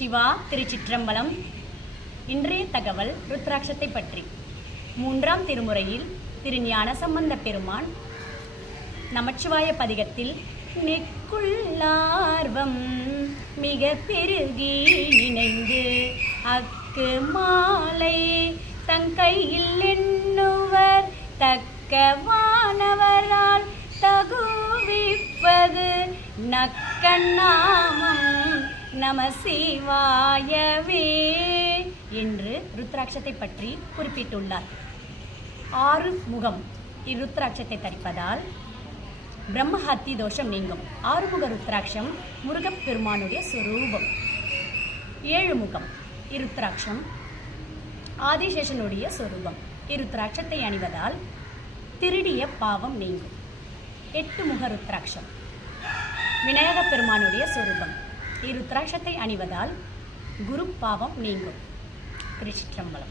சிவா திருச்சிற்றம்பலம். இன்றைய தகவல் ருத்ராட்சத்தை பற்றி. 3ஆம் திருமுறையில் திரு ஞானசம்பந்த பெருமான் நமச்சிவாய பதிகத்தில் நெக்குள்ளார்வம் மிக பெருகி இணைந்து அக்கு மாலை தங்கையில் எண்ணுவர் தக்கவானவரால் தகுவிப்பது நக்கண்ணாமம் நம சிவாயவே என்று ருத்ராட்சத்தை பற்றி குறிப்பிட்டுள்ளார். 6 முகம் இருத்ராட்சத்தை தரிப்பதால் பிரம்மஹத்தி தோஷம் நீங்கும். 6 முக ருத்ராட்சம் முருகப்பெருமானுடைய சொரூபம். 7 முகம் இருத்ராட்சம் ஆதிசேஷனுடைய சொரூபம். இருத்ராட்சத்தை அணிவதால் திருடிய பாவம் நீங்கும். 8 முக ருத்ராட்சம் விநாயக பெருமானுடைய சொரூபம். இருத்ராட்சத்தை அணிவதால் குரு பாவம் நீங்கும். திருச்சிற்றம்பலம்.